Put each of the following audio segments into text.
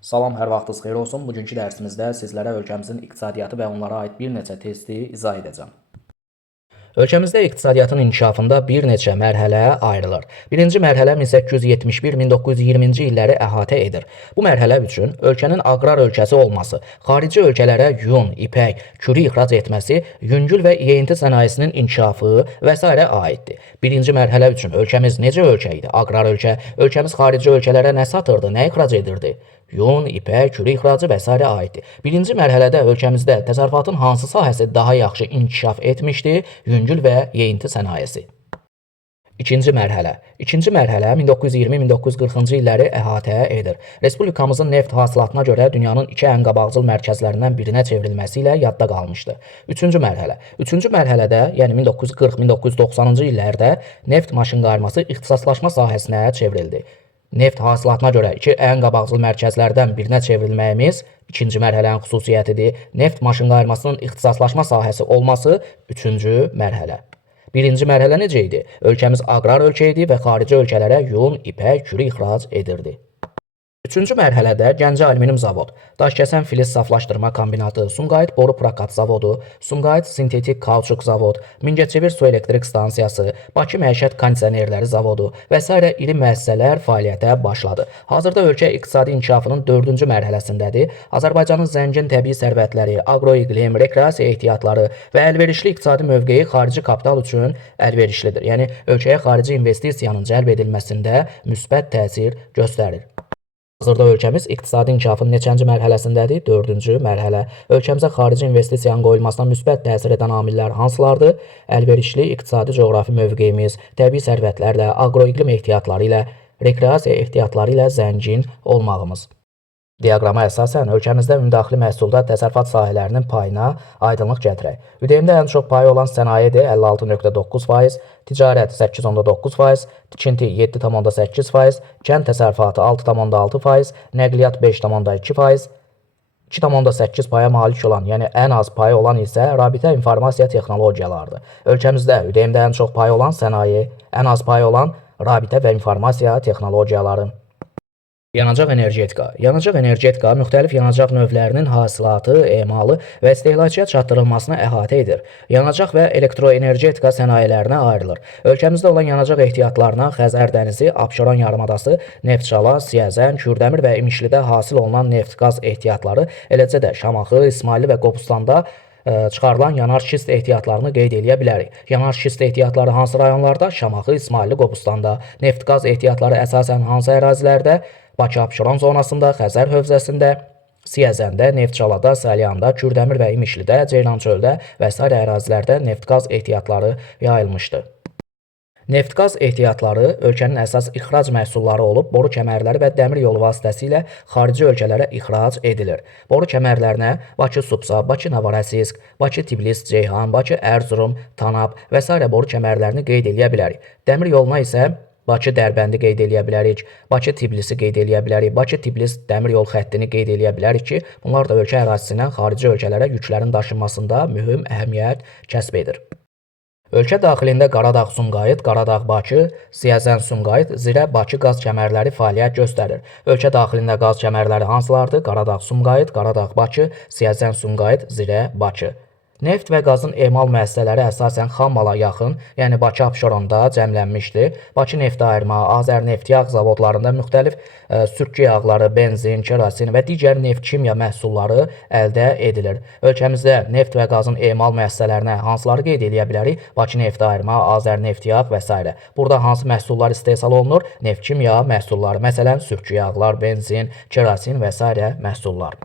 Salam, hər vaxtınız xeyir olsun. Bugünkü dərsimizdə sizlərə ölkəmizin iqtisadiyyatı və onlara aid bir neçə testi izah edəcəm. Ölkəmizdə iqtisadiyyatın inkişafında bir neçə mərhələ ayrılır. Birinci mərhələ 1871-1920-ci illəri əhatə edir. Bu mərhələ üçün ölkənin aqrar ölkəsi olması, xarici ölkələrə yun, ipək, kürü ixrac etməsi, yüngül və yeyinti sənayesinin inkişafı və s. aiddir. Birinci mərhələ üçün ölkəmiz necə ölkə idi? Aqrar ölkə, ölkəmiz xarici ölkələrə nə satırdı, nə ixrac edirdi? Yun, ipək, kürü ixracı və s. aiddir. Birinci mərhələdə ölkəmizdə təsərrüfatın hansı sahəsi daha yaxşı inkişaf etmişdi? Yüngül və yeyinti sənayesi. İkinci mərhələ 1920-1940-cı illəri əhatə edir. Respublikamızın neft hasilatına görə dünyanın iki ən qabaqcıl mərkəzlərindən birinə çevrilməsi ilə yadda qalmışdı. Üçüncü mərhələdə, yəni 1940-1990-cı illərdə neft maşınqayırması ixtisaslaşma sahəsinə çevrildi. Neft hasilatına görə iki ən qabaqcıl mərkəzlərdən birinə çevrilməyimiz ikinci mərhələnin xüsusiyyətidir. Neft maşınqayırmasının ixtisaslaşma sahəsi olması üçüncü mərhələ. Birinci mərhələ necə idi? Ölkəmiz aqrar ölkə idi və xarici ölkələrə yun, ipək, kürü ixrac edirdi. Üçüncü mərhələdə Gəncə Alüminium Zavod, Daşkəsən Filiz Saflaşdırma Kombinatı, Sumqayıt Boru Prokat Zavodu, Sumqayıt Sintetik Kauçuk Zavod, Mingəçevir Su Elektrik Stansiyası, Bakı Məişət Kondisionerləri Zavodu və s. iri müəssisələr fəaliyyətə başladı. Hazırda ölkə iqtisadi inkişafının dördüncü mərhələsindədir. Azərbaycanın zəngin təbii sərvətləri, aqroiqlim, rekreasiya ehtiyatları və əlverişli iqtisadi mövqeyi xarici kapital üçün əlverişlidir. Yəni, ölkəyə xarici investisiyanın cəlb edilməsində müsbət təsir göstərir. Hazırda ölkəmiz iqtisadi inkişafın neçənci mərhələsindədir? Dördüncü mərhələ. Ölkəmizə xarici investisiyanın qoyulmasına müsbət təsir edən amillər hansılardır? Əlverişli iqtisadi coğrafi mövqeyimiz, təbii sərvətlərlə, aqroiqlim ehtiyatları ilə, rekreasiya ehtiyatları ilə zəngin olmağımız. Diaqrama əsasən ölkəmizdə ümumdaxili məhsulda təsərrüfat sahələrinin payına aydınlıq gətirək. ÜDM-də ən çox payı olan sənayedir 56,9%, ticarət 8,9%, tikinti 7,8%, kənd təsərrüfatı 6,6%, nəqliyyat 5,2%, 2,8 paya malik olan, yəni ən az payı olan isə rabitə informasiya texnologiyalarıdır. Ölkəmizdə ÜDM-də ən çox payı olan sənaye, ən az payı olan rabitə və informasiya texnologiyaları. Yanacaq energetika. Yanacaq energetika müxtəlif yanacaq növlərinin hasilatı, emalı və istehlakçıya çatdırılmasını əhatə edir. Yanacaq və elektroenergetika sənayələrinə ayrılır. Ölkəmizdə olan yanacaq ehtiyatlarına Xəzər dənizi, Abşeron yarımadası, Neftçala, Siyəzən, Kürdəmir və İmişlidə hasil olunan neft-qaz ehtiyatları, eləcə də Şamaxı, İsmayıllı və Qobustanda çıxarılan yanar-şist ehtiyatlarını qeyd edə bilərik. Yanar-şist ehtiyatları hansı rayonlarda? Şamaxı, İsmayıllı, Qobustanda. Neft-qaz ehtiyatları əsasən hansı ərazilərdə? Bakı Abşeron zonasında, Xəzər hövzəsində, Siyəzəndə, Neftçalada, Səlyanda, Kürdəmir və İmişlidə, Ceylançöldə və s. ərazilərdə neft-qaz ehtiyatları yayılmışdır. Neft-qaz ehtiyatları ölkənin əsas ixrac məhsulları olub, boru kəmərləri və dəmir yolu vasitəsilə xarici ölkələrə ixrac edilir. Boru kəmərlərinə Bakı-Supsa, Bakı-Novorosisk, Bakı-Tiblis-Ceyhan, Bakı-Ərzurum, Tanap və s. boru kəmərlərini qeyd edə bilərik. Dəmir yoluna isə Bakı-Dərbəndi qeyd edə bilərik, Bakı-Tiblisi qeyd edə bilərik, Bakı-Tiblis dəmir yol xəttini qeyd edə bilərik ki, bunlar da ölkə ərazisindən xarici ölkələrə yüklərin daşınmasında mühüm əhəmiyyət kəsb edir. Ölkə daxilində Qaradağ-Sumqayıt, Qaradağ-Bakı, Siyəzən-Sumqayıt, Zirə-Bakı qaz kəmərləri fəaliyyət göstərir. Ölkə daxilində qaz kəmərləri hansılardır? Qaradağ-Sumqayıt, Qaradağ-Bakı, Siyəzən-Sumqayıt, Zirə-Bakı. Neft və qazın emal müəssisələri əsasən xammala yaxın, yəni Bakı Abşeronda cəmlənmişdir. Bakı Neft Ayırma, Azərneft yağ zavodlarında müxtəlif sürtgü yağları, benzin, kerosin və digər neft-kimya məhsulları əldə edilir. Ölkəmizdə neft və qazın emal müəssisələrinə hansıları qeyd edə bilərik? Bakı Neft Ayırma, Azərneft yağ və s. Burada hansı məhsullar istehsal olunur? Neft-kimya məhsulları, məsələn, sürtgü yağlar, benzin, kerosin və s. məhsullar.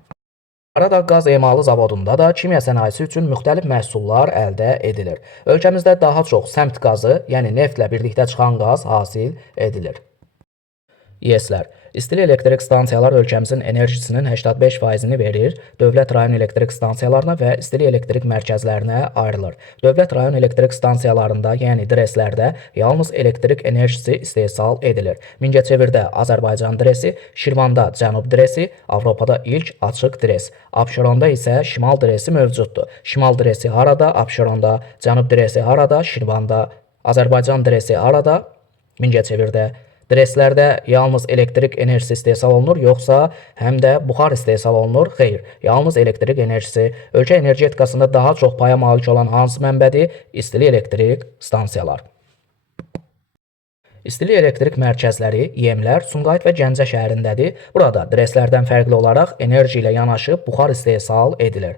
Qaradağ Qaz Emalı Zavodunda da kimya sənayesi üçün müxtəlif məhsullar əldə edilir. Ölkəmizdə daha çox səmt qazı, yəni neftlə birlikdə çıxan qaz hasil edilir. İES-lər. İstili elektrik stansiyalar ölkəmizin enerjisinin 85%-ni verir, dövlət rayon elektrik stansiyalarına və istili elektrik mərkəzlərinə ayrılır. Dövlət rayon elektrik stansiyalarında, yəni DRES-lərdə yalnız elektrik enerjisi istehsal edilir. Mingəçevirdə Azərbaycan DRES-i, Şirvanda Cənub DRES-i, Avropada ilk açıq DRES. Abşeronda isə Şimal DRES-i mövcuddur. Şimal DRES-i harada? Abşeronda. Cənub DRES-i harada? Şirvanda. Azərbaycan DRES-i harada? Mingəçevirdə. Dreslərdə yalnız elektrik enerjisi istehsal olunur, yoxsa həm də buxar istehsal olunur? Xeyr, yalnız elektrik enerjisi. Ölkə energetikasında daha çox paya malik olan hansı mənbədir? İstili elektrik stansiyalar. İstili elektrik mərkəzləri, YEM-lər Sumqayıt və Gəncə şəhərindədir. Burada dreslərdən fərqli olaraq enerji ilə yanaşı buxar istehsal edilir.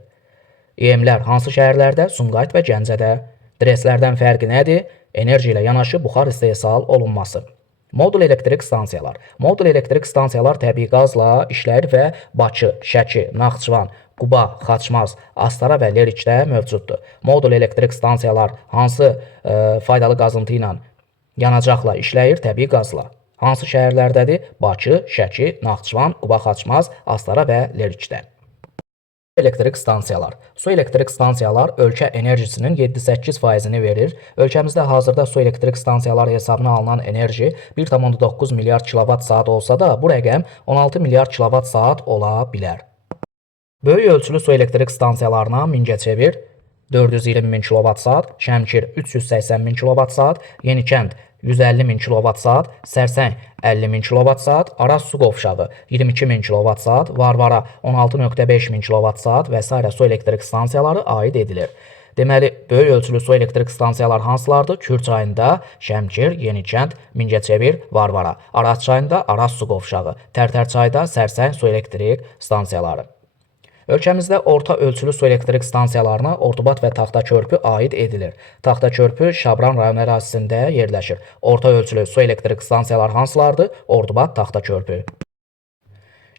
YEM-lər hansı şəhərlərdə? Sumqayıt və Gəncədə. Dreslərdən fərqi nədir? Enerji ilə yanaşı buxar istehsal olunması. Modul elektrik stansiyalar. Modul elektrik stansiyalar təbii qazla işləyir və Bakı, Şəki, Naxçıvan, Quba, Xaçmaz, Astara və Lerikdə mövcuddur. Modul elektrik stansiyalar hansı faydalı qazıntı ilə yanacaqla işləyir? Təbii qazla. Hansı şəhərlərdədir? Bakı, Şəki, Naxçıvan, Quba, Xaçmaz, Astara və Lerikdə. Elektrik stansiyalar. Su elektrik stansiyalar ölkə enerjisinin 7-8%-ni verir. Ölkəmizdə hazırda su elektrik stansiyaları hesabına alınan enerji 1,9 milyard kilovat-saat olsa da, bu rəqəm 16 milyard kilovat-saat ola bilər. Böyük ölçülü su elektrik stansiyalarına Mingəçevir 420 min kilovat-saat, Şəmkir 380 min kilovat-saat, Yenikənd 150 min kilovat-saat, Sərsəng 50 min kilovat-saat, Araz su qovşağı 22 min kilovat-saat, Varvara 16,5 min kilovat-saat və s. su elektrik stansiyaları aid edilir. Deməli, böyük ölçülü su elektrik stansiyalar hansılardır? Kür çayında Şəmkir, Yenikənd, Mingəçevir, Varvara, Araz çayında Araz su qovşağı, Tərtər çayda Sərsəng su elektrik stansiyaları. Ölkəmizdə orta ölçülü su elektrik stansiyalarına Ordubad və Taxtakörpü aid edilir. Taxtakörpü Şabran rayon ərazisində yerləşir. Orta ölçülü su elektrik stansiyalar hansılardır? Ordubad, Taxtakörpü.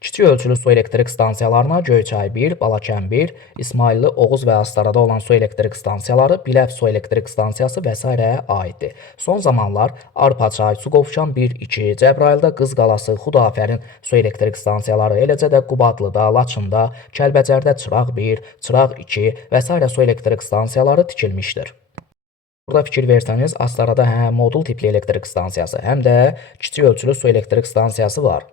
Kiçik ölçülü su elektrik stansiyalarına Göyçay 1, Balakən 1, İsmailli, Oğuz və Astarada olan su elektrik stansiyaları, Biləv su elektrik stansiyası və s. aiddir. Son zamanlar Arpaçay, Suqovuşan 1-2, Cəbrayılda Qız Qalası, Xudafərin su elektrik stansiyaları, eləcə də Qubadlıda, Laçında, Kəlbəcərdə Çıraq 1, Çıraq 2 və s. su elektrik stansiyaları tikilmişdir. Burada fikir versəniz, Astarada həm modul tipli elektrik stansiyası, həm də kiçik ölçülü su elektrik stansiyası var.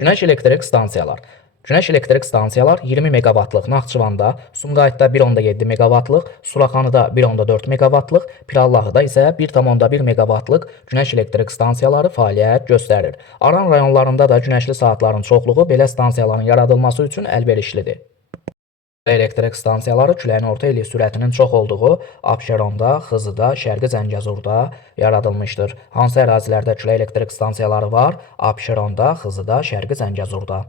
Günəş elektrik stansiyalar. Günəş elektrik stansiyalar 20 meqavatlıq Naxçıvanda, Sumqayıtda 1,7 meqavatlıq, Suraxanıda 1,4 meqavatlıq, Pirallahıda isə 1,1 meqavatlıq günəş elektrik stansiyaları fəaliyyət göstərir. Aran rayonlarında da günəşli saatların çoxluğu belə stansiyaların yaradılması üçün əlverişlidir. Elektrik stansiyaları küləyin orta illik sürətinin çox olduğu Abşeronda, Xızıda, Şərqi Zəngəzurda yaradılmışdır. Hansı ərazilərdə külə elektrik stansiyaları var? Abşeronda, Xızıda, Şərqi Zəngəzurda.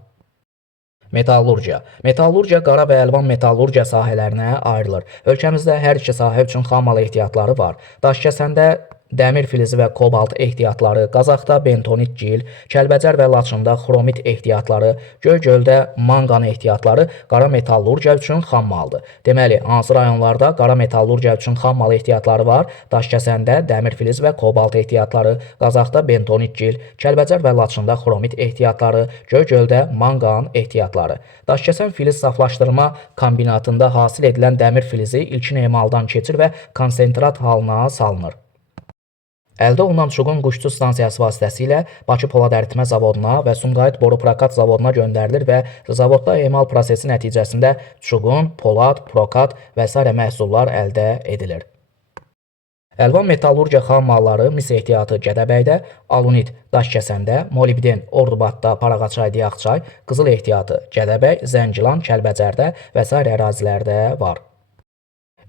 Metallurgiya. Metallurgiya qara və əlvan metallurgiya sahələrinə ayrılır. Ölkəmizdə hər iki sahə üçün xammal ehtiyatları var. Daşkəsəndə dəmir filizi və kobalt ehtiyatları, Qazaxda bentonit gil, Kəlbəcər və Laçında xromit ehtiyatları, Göygöldə manqan ehtiyatları qara metallurgiya üçün xammaldır. Deməli, hansı rayonlarda qara metallurgiya üçün xammal ehtiyatları var? Daşkəsəndə dəmir filiz və kobalt ehtiyatları, Qazaxda bentonit gil, Kəlbəcər və Laçında xromit ehtiyatları, Göygöldə manqan ehtiyatları. Daşkəsən filiz saflaşdırma kombinatında hasil edilən dəmir filizi ilkin emaldan keçir və konsentrat halına salınır. Əldə olunan çuğun quşçu stansiyası vasitəsilə Bakı Polad əritmə zavoduna və Sumqayıt boru prokat zavoduna göndərilir və zavodda emal prosesi nəticəsində çuğun, polad, prokat və s. məhsullar əldə edilir. Əlvan metallurgiya xam malları mis ehtiyatı Gədəbəydə, alunit Daşkəsəndə, molibden Ordubadda, Parağaçay, Diyaqçay, qızıl ehtiyatı Gədəbəy, Zəngilan, Kəlbəcərdə və s. ərazilərdə var.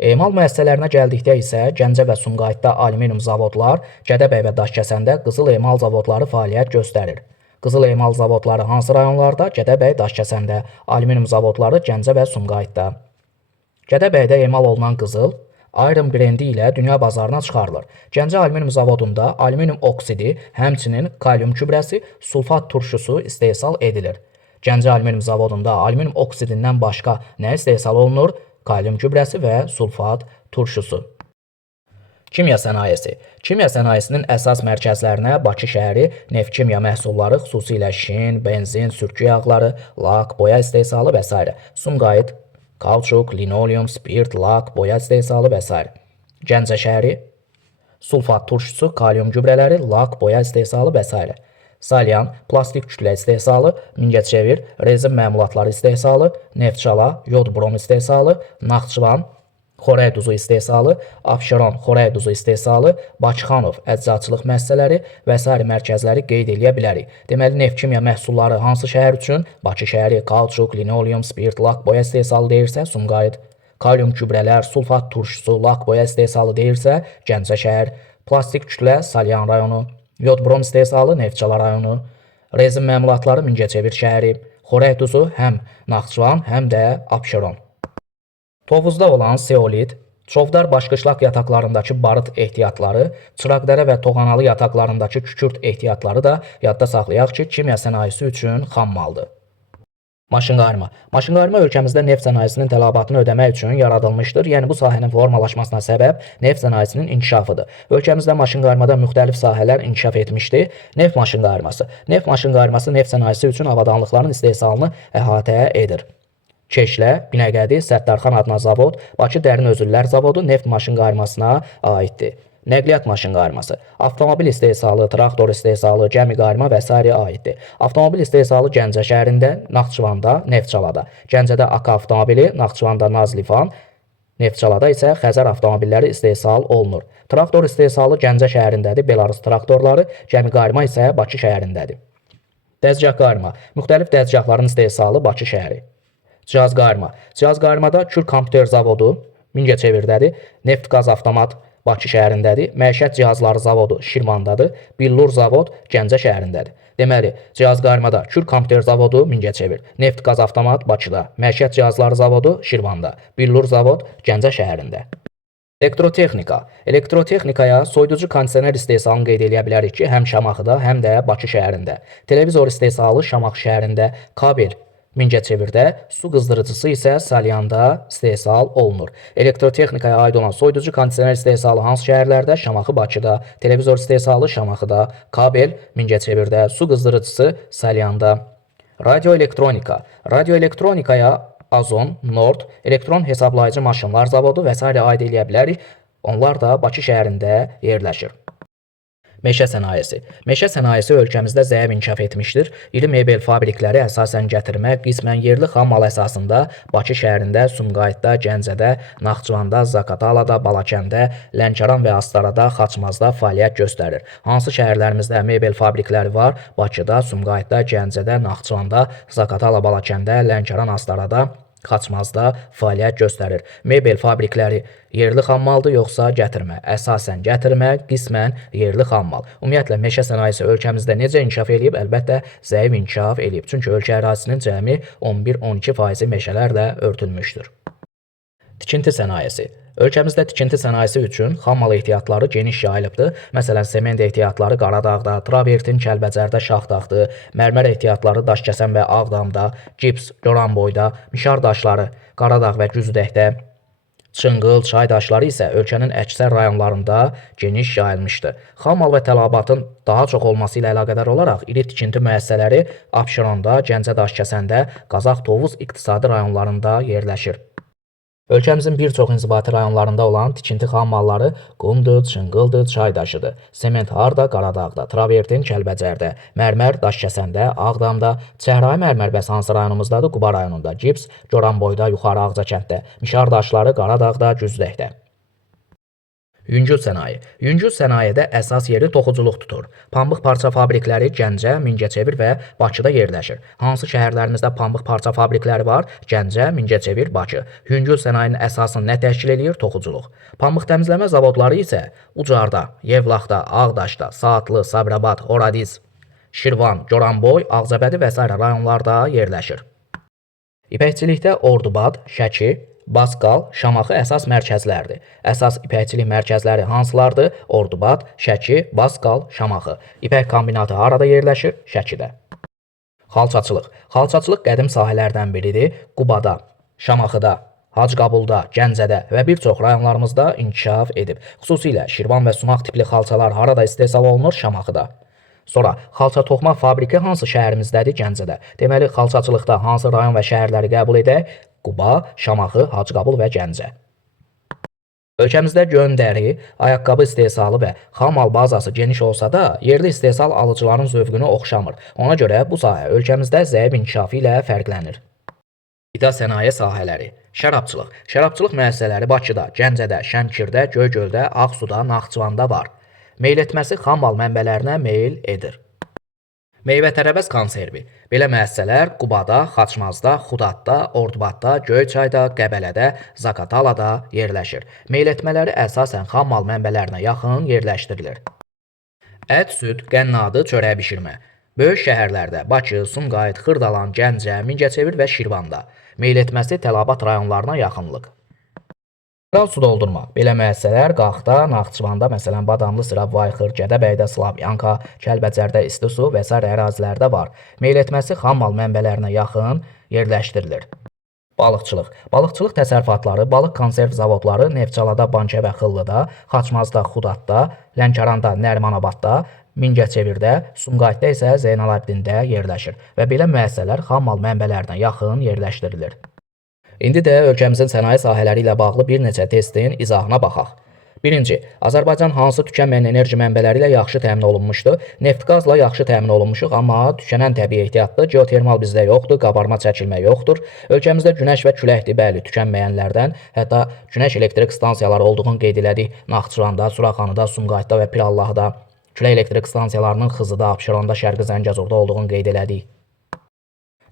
Emal müəssisələrinə gəldikdə isə Gəncə və Sumqayıtda alüminium zavodlar, Gədəbəy və Daşkəsəndə qızıl emal zavodları fəaliyyət göstərir. Qızıl emal zavodları hansı rayonlarda? Gədəbəy, Daşkəsəndə, alüminium zavodları Gəncə və Sumqayıtda. Gədəbəydə emal olunan qızıl Iron brendi ilə dünya bazarına çıxarılır. Gəncə alüminium zavodunda alüminium oksidi, həmçinin kalium kübrəsi, sulfat turşusu istehsal edilir. Gəncə alüminium zavodunda alüminium oksidindən başqa nə istehsal olunur? Kalium kübrəsi və sulfat turşusu. Kimya sənayesi. Kimya sənayesinin əsas mərkəzlərinə Bakı şəhəri neft kimya məhsulları, xüsusilə şin, benzin, sürtkü yağları, lak, boya istehsalı və s. Sumqayıt, kauçuk, linoleum, spirt, lak, boya istehsalı və s. Gəncə şəhəri sulfat turşusu, kalium gübrələri, lak, boya istehsalı və s. Salyan, plastik kütlə istehsalı, Mingəçevir, rezin məmulatları istehsalı, Neftçala, yod brom istehsalı, Naxçıvan, xörək duzu istehsalı, Abşeron xörək duzu istehsalı, Bakıxanov əczaçılıq müəssisələri və sair mərkəzləri qeyd edə bilərik. Deməli, neft kimya məhsulları hansı şəhər üçün? Bakı şəhəri, kauçuk, linoleum, spirt, lak boya istehsalı deyirsə, Sumqayıt, kalium gübrələr, sulfat turşusu, lak boya istehsalı deyirsə, Gəncə şəhər, plastik kütlə, Salyan rayonu, yod brom istehsalı, Neftçala rayonu, rezin məmulatları, Mingəçevir şəhəri, xörək duzu həm Naxçıvan, həm də Abşeron. Tovuzda olan seolit, Çovdar başqışlaq yataqlarındakı barıt ehtiyatları, Çıraqdərə və Toğanalı yataqlarındakı kükürt ehtiyatları da yadda saxlayaq ki, kimya sənayesi üçün xam maldır. Maşınqayırma. Maşınqayırma ölkəmizdə neft sənayesinin tələbatını ödəmək üçün yaradılmışdır. Yəni bu sahənin formalaşmasına səbəb neft sənayesinin inkişafıdır. Ölkəmizdə maşınqayırmada müxtəlif sahələr inkişaf etmişdir. Neft maşınqayırması. Neft maşınqayırması neft sənayesi üçün avadanlıqların istehsalını əhatə edir. Keşlə, Binəqədi, Səttarxan adına zavod, Bakı Dərin Özüllər zavodu neft maşınqayırmasına aiddir. Nəqliyyat maşınqayırması. Avtomobil istehsalı, traktor istehsalı, gəmi qayırma və s. aiddir. Avtomobil istehsalı Gəncə şəhərində, Naxçıvanda, Neftçalada. Gəncədə AK avtomobili, Naxçıvanda Nazlifan, Neftçalada isə Xəzər avtomobilləri istehsal olunur. Traktor istehsalı Gəncə şəhərindədir, Belarus traktorları, gəmi qayırma isə Bakı şəhərindədir. Dəzgah qayırma. Müxtəlif dəzgahların istehsalı Bakı şəhəri. Cihaz qayırma. Cihaz qayırmada Kür kompüter zavodu Mingəçevirdədir, Neft qaz avtomat Bakı şəhərindədir, Məişət cihazları zavodu Şirvandadır, Billur zavod Gəncə şəhərindədir. Deməli, cihaz qayırmada Kür kompüter zavodu Mingəçevir, Neft qaz avtomat Bakıda, Məişət cihazları zavodu Şirvanda, Billur zavod Gəncə şəhərində. Elektrotexnika. Elektrotexnikaya soyuducu kondisioner istehsalını qeyd edə bilərik ki, həm Şamaxıda, həm də Bakı şəhərində. Televizor istehsalı Şamaxı şəhərində, kabel Mingəçevirdə, su qızdırıcısı isə Salyanda istehsal olunur. Elektrotexnikaya aid olan soyuducu kondisioner istehsalı hansı şəhərlərdə? Şamaxı, Bakıda, televizor istehsalı Şamaxıda, kabel Mingəçevirdə, su qızdırıcısı Salyanda. Radioelektronika. Radioelektronikaya Azon, Nord, elektron hesablayıcı maşınlar zavodu və s. aid edə bilərik. Onlar da Bakı şəhərində yerləşir. Meşə sənayesi. Meşə sənayesi ölkəmizdə zəif inkişaf etmişdir. İri mebel fabrikləri əsasən gətirmə, qismən yerli xam mal əsasında Bakı şəhərində, Sumqayıtda, Gəncədə, Naxçıvanda, Zaqatalada, Balakəndə, Lənkəran və Astarada, Xaçmazda fəaliyyət göstərir. Hansı şəhərlərimizdə mebel fabrikləri var? Bakıda, Sumqayıtda, Gəncədə, Naxçıvanda, Zaqatala, Balakəndə, Lənkəran, Astarada, Xaçmazda fəaliyyət göstərir. Mebel fabrikləri yerli xammaldır yoxsa gətirmə? Əsasən gətirmə, qismən yerli xammal. Ümumiyyətlə, meşə sənayesi ölkəmizdə necə inkişaf edib? Əlbəttə, zəif inkişaf edib. Çünki ölkə ərazisinin cəmi 11-12% meşələrlə örtülmüşdür. Tikinti sənayesi. Ölkəmizdə tikinti sənayesi üçün xammal ehtiyatları geniş yayılıbdır. Məsələn, sement ehtiyatları Qaradağda, travertin Kəlbəcərdə, Şaxdağdır, mərmər ehtiyatları Daşkəsən və Ağdamda, gips Goranboyda, mişar daşları Qaradağ və Güzdəkdə, çınqıl, çay daşları isə ölkənin əksər rayonlarında geniş yayılmışdır. Xammal və tələbatın daha çox olması ilə əlaqədar olaraq iri tikinti müəssisələri Abşeronda, Gəncə Daşkəsəndə, Qazax Tovuz iqtisadi rayonlarında yerləşir. Ölkəmizin bir çox inzibati rayonlarında olan tikinti xammalları qumdur, çınqıldır, çay daşıdır. Sement harda? Qaradağda, travertin Kəlbəcərdə, mərmər Daşkəsəndə, Ağdamda, çəhrayı mərmər bəs hansı rayonumuzdadır? Quba rayonunda, gips Goranboyda, Yuxarı Ağcakənddə, mişar daşları Qaradağda, Güzdəkdə. Yüngül sənaye. Yüngül sənayedə əsas yeri toxuculuq tutur. Pambıq parça fabrikləri Gəncə, Mingəçevir və Bakıda yerləşir. Hansı şəhərlərimizdə pambıq parça fabrikləri var? Gəncə, Mingəçevir, Bakı. Yüngül sənayenin əsasını nə təşkil edir? Toxuculuq. Pambıq təmizləmə zavodları isə Ucarda, Yevlaxda, Ağdaşda, Saatlı, Sabirabad, Horadiz, Şirvan, Goranboy, Ağcabədi və s. rayonlarda yerləşir. İpəkçilikdə Ordubad, Şəki, Baskal, Şamaxı əsas mərkəzlərdir. Əsas ipəkçilik mərkəzləri hansılardır? Ordubad, Şəki, Baskal, Şamaxı. İpək kombinatı harada yerləşir? Şəkidə. Xalçaçılıq. Xalçaçılıq qədim sahələrdən biridir. Qubada, Şamaxıda, Hacıqabulda, Gəncədə və bir çox rayonlarımızda inkişaf edib. Xüsusilə Şirvan və Sunaq tipli xalçalar harada istehsal olunur? Şamaxıda. Sonra, xalça toxuma fabriki hansı şəhərimizdədir? Gəncədə. Deməli, xalçaçılıqda hansı rayon və şəhərləri qəbul edək? Quba, Şamaxı, Hacıqabul və Gəncə. Ölkəmizdə göndəri, ayaqqabı istehsalı və xammal bazası geniş olsa da, yerli istehsal alıcıların zövqünü oxşamır. Ona görə bu sahə ölkəmizdə zəif inkişafı ilə fərqlənir. Qida sənaye sahələri. Şərabçılıq. Şərabçılıq müəssisələri Bakıda, Gəncədə, Şəmkirdə, Göygöldə, Ağsuda, Naxçıvanda var. Meyl etməsi xam mal mənbələrinə meyl edir. Meyvə-tərəvəz konservi. Belə müəssisələr Qubada, Xaçmazda, Xudadda, Ordubadda, Göyçayda, Qəbələdə, Zaqatalada yerləşir. Meyl etmələri əsasən xam mal mənbələrinə yaxın yerləşdirilir. Ət, süd, qənnadı, çörək bişirmə. Böyük şəhərlərdə Bakı, Sumqayıt, Xırdalan, Gəncə, Mingəçevir və Şirvanda. Meyl etməsi Tələbat rayonlarına yaxınlıq. Mineral su doldurma. Belə müəssisələr Qaxda, Naxçıvanda, məsələn Badamlı, Sırab, Vayxır, Gədəbəydə, Slavyanka, Kəlbəcərdə isti su və s. ərazilərdə var. Meyl etməsi xam mal mənbələrinə yaxın yerləşdirilir. Balıqçılıq. Balıqçılıq təsərrüfatları, balıq konserv zavodları Neftçalada, Bankə və Xıllıda, Xaçmazda, Xudadda, Lənkəranda, Nərimanabadda, Mingəçevirdə, Sumqayıtda isə Zeynalabdində yerləşir və belə müəssisələr xam mal mənbələrinə yaxın yerləşdirilir. İndi də ölkəmizin sənaye sahələri ilə bağlı bir neçə testin izahına baxaq. 1. Azərbaycan hansı tükənməyən enerji mənbələri ilə yaxşı təmin olunmuşdur? Neft-qazla yaxşı təmin olunmuşuq, amma tükənən təbii ehtiyatdır. Geotermal bizdə yoxdur, qabarma çəkilmə yoxdur. Ölkəmizdə günəş və küləkdir, bəli, tükənməyənlərdən. Hətta günəş elektrik stansiyaları olduğunu qeyd elədik. Naxçıvanda, Suraxanıda, Sumqayıtda və Pirallahda. Külək elektrik stansiyalarının Xızıda, Abşeronda, Şərqi Zəngəzurda olduğunu qeyd elədik.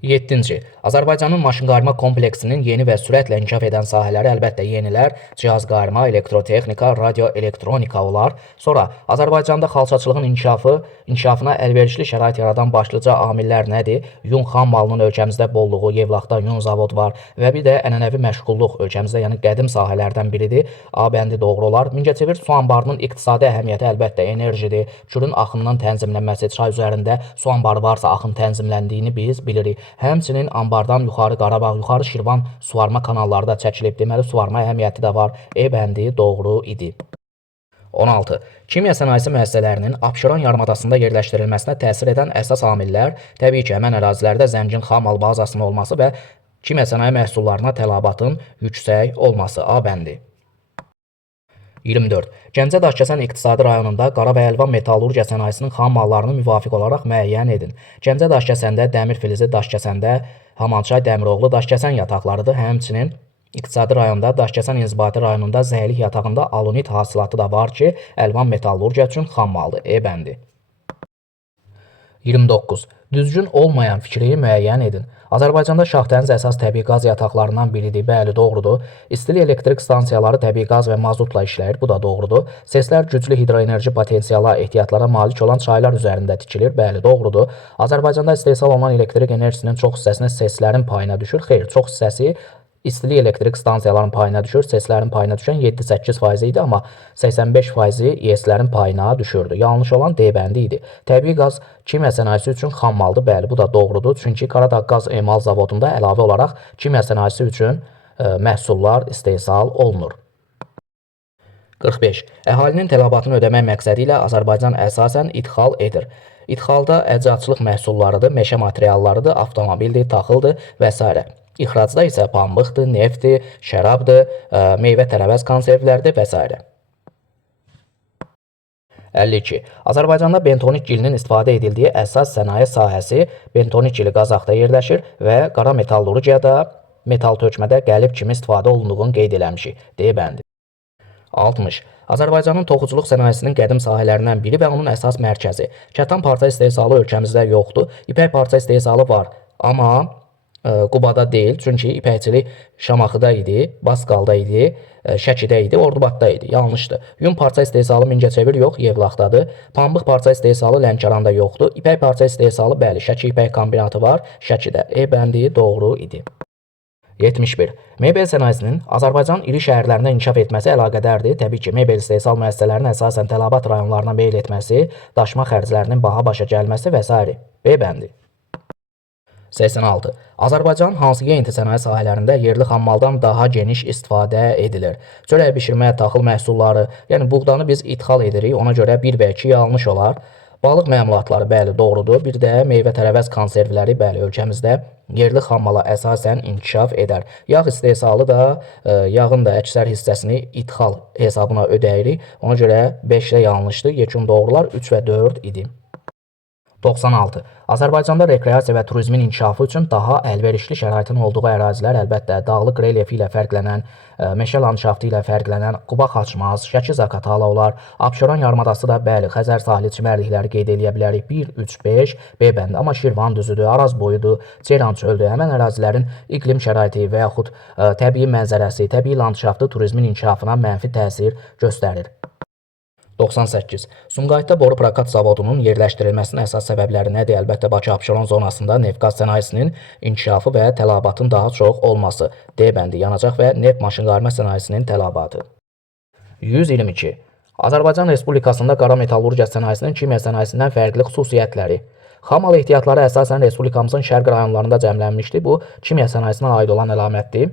7. Azərbaycanın maşınqayırma kompleksinin yeni və sürətlə inkişaf edən sahələri əlbəttə yenilər, cihazqayırma, elektrotexnika, radioelektronika olar. Sonra Azərbaycanda xalçaçılığın inkişafına əlverişli şərait yaradan başlıca amillər nədir? Yun xam malının ölkəmizdə bolluğu, Yevlaxda yun zavod var və bir də ənənəvi məşğulluq ölkəmizdə, yəni qədim sahələrdən biridir. A bəndi doğru olar. Mingəçevir su anbarının iqtisadi əhəmiyyəti əlbəttə enerjidir. Kürün axınının tənzimlənməsi, çay üzərində su anbarı varsa axın tənzimləndiyini biz bilirik. Həmçinin anbardan yuxarı Qarabağ, yuxarı Şirvan suvarma kanalları da çəkilib. Deməli, suvarma əhəmiyyəti də var. E bəndi doğru idi. 16. Kimya sənayesi müəssisələrinin Abşeron yarımadasında yerləşdirilməsinə təsir edən əsas amillər təbii ki, həmən ərazilərdə zəngin xam mal bazasının olması və kimya sənaye məhsullarına tələbatın yüksək olması. A bəndi. 24. Gəncə Daşkəsən iqtisadi rayonunda qara və əlvan metallurgiya sənayesinin xam mallarını müvafiq olaraq müəyyən edin. Gəncə Daşkəsəndə dəmir filizi, Daşkəsəndə Hamançay Dəmiroğlu Daşkəsən yataqlarıdır. Həmçinin iqtisadi rayonda Daşkəsən inzibati rayonunda Zəylik yatağında alunit hasilatı da var ki, əlvan metallurgiya üçün xam maldır. E bəndi. 29. Düzgün olmayan fikri müəyyən edin. Azərbaycanda Şahdəniz əsas təbii qaz yataqlarından biridir. Bəli, doğrudur. İstili elektrik stansiyaları təbii qaz və mazutla işləyir. Bu da doğrudur. SESlər güclü hidroenerji potensiala, ehtiyatlara malik olan çaylar üzərində tikilir. Bəli, doğrudur. Azərbaycanda istehsal olunan elektrik enerjisinin çox hissəsini SESlərin payına düşür. Xeyr, çox hissəsi İstili elektrik stansiyaların payına düşür. SESlərin payına düşən 7-8% idi, amma 85% İES-lərin payına düşürdü. Yanlış olan D bəndi idi. Təbii qaz kimya sənayesi üçün xam maldır. Bəli, bu da doğrudur. Çünki Qaradağ qaz emal zavodunda əlavə olaraq kimya sənayesi üçün məhsullar istehsal olunur. 45. Əhalinin tələbatını ödəmək məqsədi ilə Azərbaycan əsasən idxal edir. İdxalda əczaçılıq məhsullarıdır, meşə materiallarıdır, avtomobildir, taxıldır və s. İxracda isə pambıqdır, neftdir, şərabdır, meyvə-tərəvəz konservlərdir və s. 52. Azərbaycanda bentonik gilinin istifadə edildiyi əsas sənaye sahəsi bentonik gili Qazaxda yerləşir və qara metallurgiyada, metal tökmədə qəlib kimi istifadə olunduğunu qeyd eləmişik. D bəndi. 60. Azərbaycanın toxuculuq sənayesinin qədim sahələrindən biri və onun əsas mərkəzi. Kətan parça istehsalı ölkəmizdə yoxdur. İpək parça istehsalı var, amma Qubada deyil, çünki ipəkçilik Şamaxıda idi, Basqalda idi, Şəkidə idi, Ordubadda idi. Yanlışdır. Yun parça istehsalı Mingəçevir yox, Yevlaxdadır. Pambıq parça istehsalı Lənkəranda yoxdur. İpək parça istehsalı bəli, Şəki ipək kombinatı var, Şəkidə. E bəndi doğru idi. 71. Mebel sənayesinin Azərbaycan iri şəhərlərində inkişaf etməsi əlaqədardır. Təbii ki, mebel istehsal müəssisələrinin əsasən Tələbat rayonlarına meyl etməsi, daşıma xərclərinin baha başa gəlməsi və s. B bəndi. 86. Azərbaycan hansı yeyinti sənaye sahələrində yerli xammaldan daha geniş istifadə edilir? Çörək bişirmə, taxıl məhsulları, yəni buğdanı biz idxal edirik, ona görə 1 və 2 yanlış olar. Balıq məmulatları bəli doğrudur. Bir də meyvə-tərəvəz konservləri bəli ölkəmizdə yerli xammala əsasən inkişaf edər. Yağ istehsalı da, yağın da əksər hissəsini idxal hesabına ödəyirik. Ona görə 5 də yanlışdır. Yekun doğrular 3 və 4 idi. 96. Azərbaycanda rekreasiya və turizmin inkişafı üçün daha əlverişli şəraitin olduğu ərazilər əlbəttə dağlıq relyefi ilə fərqlənən, meşə landşaftı ilə fərqlənən Quba Xaçmaz, Şəki-Zaqatala olar. Abşeron yarımadası da bəli, Xəzər sahili çimərlikləri qeyd edə bilərik. 1, 3, 5 B bəndi. Amma Şirvan düzüdür, Araz boyudur, Ceyran çöldür. Həmin ərazilərin iqlim şəraiti və yaxud təbii mənzərəsi, təbii landşaftı turizmin inkişafına mənfi təsir göstərir. 98. Sumqayıtda boru prokat zavodunun yerləşdirilməsinin əsas səbəbləri nədir? Əlbəttə, Bakı-Abşeron zonasında neft-qaz sənayesinin inkişafı və tələbatın daha çox olması. D bəndi, yanacaq və neft maşınqayırma sənayesinin tələbatı. 122. Azərbaycan Respublikasında qara metallurgiya sənayesinin kimya sənayesindən fərqli xüsusiyyətləri. Xamal ehtiyatları əsasən Respublikamızın şərq rayonlarında cəmlənmişdir. Bu, kimya sənayesinə aid olan əlamətdir.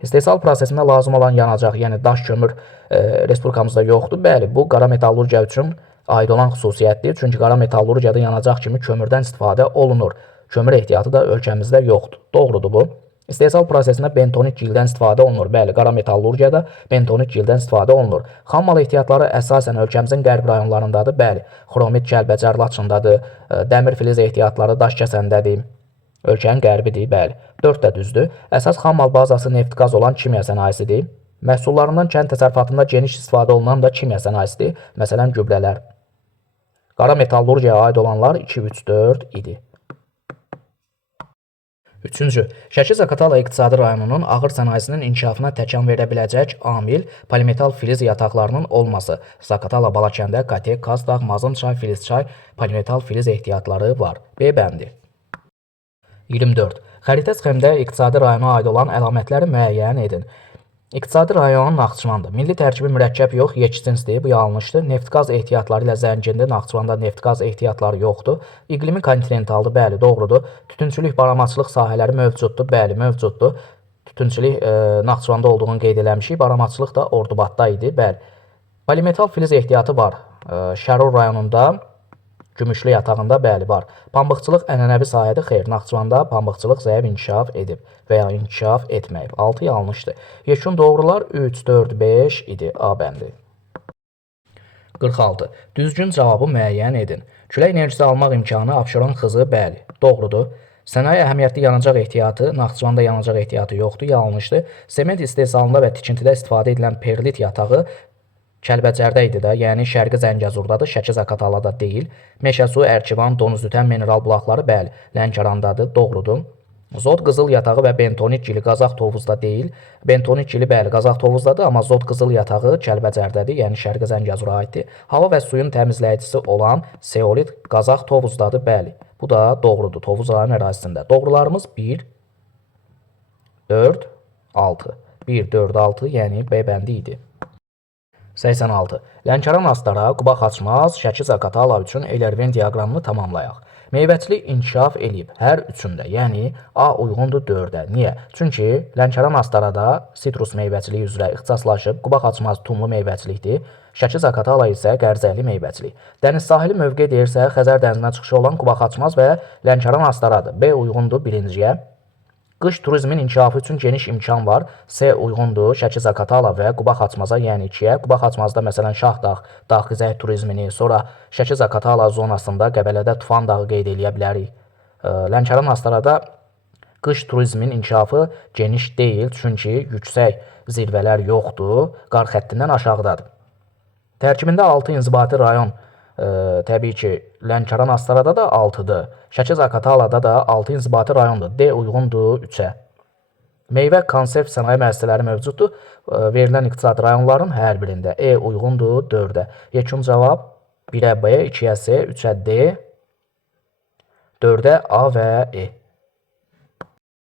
İstehsal prosesində lazım olan yanacaq, yəni daş kömür Respublikamızda yoxdur. Bəli, bu qara metallurgiya üçün aid olan xüsusiyyətdir. Çünki qara metallurgiyada yanacaq kimi kömürdən istifadə olunur. Kömür ehtiyatı da ölkəmizdə yoxdur. Doğrudur bu. İstehsal prosesində bentonik gildən istifadə olunur. Bəli, qara metallurgiyada bentonik gildən istifadə olunur. Xammal ehtiyatları əsasən ölkəmizin qərb rayonlarındadır. Bəli, xromit, Kəlbəcər, Laçındadır. Dəmir filiz ehtiyatları Daşkəsəndədir. Ölkənin qərbidir, bəli. 4 də düzdür. Əsas xammal bazası neft-qaz olan kimya sənayesidir. Məhsullarından kənd təsərrüfatında geniş istifadə olunan da kimya sənayesidir. Məsələn, gübrələr. Qara metallurgiyaya aid olanlar 2, 3, 4 idi. 3-cü. Şəki-Zaqatala iqtisadi rayonunun ağır sənayesinin inkişafına təkan verə biləcək amil polimetal filiz yataqlarının olması. Zaqatala, Balakəndə, Qatek, Qazdağ, Mazımçay, Filizçay polimetal filiz ehtiyatları var. B bəndi. 24. Xəritə sxemdə iqtisadi rayona aid olan əlamətləri müəyyən edin. İqtisadi rayon Naxçıvandır. Milli tərkibi mürəkkəb yox, yekicinsdir. Bu yanlışdır. Neft-qaz ehtiyatları ilə zəngindir. Naxçıvanda neft-qaz ehtiyatları yoxdur. İqlimi kontinentaldır. Bəli, doğrudur. Tütünçülük, baramaçılıq sahələri mövcuddur. Bəli, mövcuddur. Tütünçülük Naxçıvanda olduğunu qeyd eləmişik. Baramaçılıq da Ordubadda idi. Bəli. Polimetal filiz ehtiyatı var. Şərur rayonunda Gümüşlü yatağında bəli var. Pambıqçılıq ənənəvi sahədir. Xeyr, Naxçıvanda pambıqçılıq zəif inkişaf edib və ya inkişaf etməyib. 6 yanlışdır. Yekun doğrular 3, 4, 5 idi. A bəndi. 46. Düzgün cavabı müəyyən edin. Külək enerjisi almaq imkanı Abşeron xızı bəli. Doğrudur. Sənaye əhəmiyyətli yanacaq ehtiyatı, Naxçıvanda yanacaq ehtiyatı yoxdur. Yanlışdır. Sement istehsalında və tikintidə istifadə edilən perlit yatağı Kəlbəcərdə idi də, yəni Şərqi Zəngəzurdadır, Şəki-Zaqatalada deyil. Meşə suyu, Ərkivan, Donuzlütən mineral bulaqları bəli, Lənkərandadır, doğrudur. Zod qızıl yatağı və bentonik gili Qazax Tovuzda deyil. Bentonik gili bəli, Qazax Tovuzdadır, amma Zod qızıl yatağı Kəlbəcərdədir, yəni Şərqi Zəngəzura aiddir. Hava və suyun təmizləyicisi olan seolit Qazax Tovuzdadır, bəli. Bu da doğrudur, Tovuz rayon ərazisində. Doğrularımız 1, 4, 6. 1, 4, 6, yəni B bəndi idi. 86. Lənkəran Astara, Quba Xaçmaz, Şəki-Zaqatala üçün Eylerven diaqramını tamamlayaq. Meyvəçilik inkişaf eləyib hər üçündə, yəni A uyğundur 4-ə. Niyə? Çünki Lənkəran Astarada sitrus meyvəçiliyi üzrə ixtisaslaşıb, Quba Xaçmaz tumlu meyvəçilikdir, Şəki-Zaqatala isə qərzəli meyvəçilik. Dəniz sahili mövqe deyirsə, Xəzər dənizinə çıxışı olan Quba Xaçmaz və Lənkəran Astaradır. B uyğundur 1-ciyə. Qış turizmin inkişafı üçün geniş imkan var. C uyğundur Şəki-Zaqatala və Quba Xaçmaza, yəni 2-yə. Quba Xaçmazda məsələn Şahdağ, Dağxizək turizmini, sonra Şəki-Zaqatala zonasında Qəbələdə Tufan dağı qeyd eləyə bilərik. Lənkəran Astarada qış turizmin inkişafı geniş deyil, çünki yüksək zirvələr yoxdur, qar xəttindən aşağıdadır. Tərkibində 6 inzibati rayon təbii ki, Lənkəran Astarada da 6-dır. Şəki-Zaqatalada da 6 inzibati rayondur. D uyğundur 3-ə. Meyvə konserv sənaye müəssisələri mövcuddur. Verilən iqtisadi rayonların hər birində. E uyğundur 4-ə. Yekun cavab 1-ə B, 2-ə C, 3-ə D, 4-ə A və E.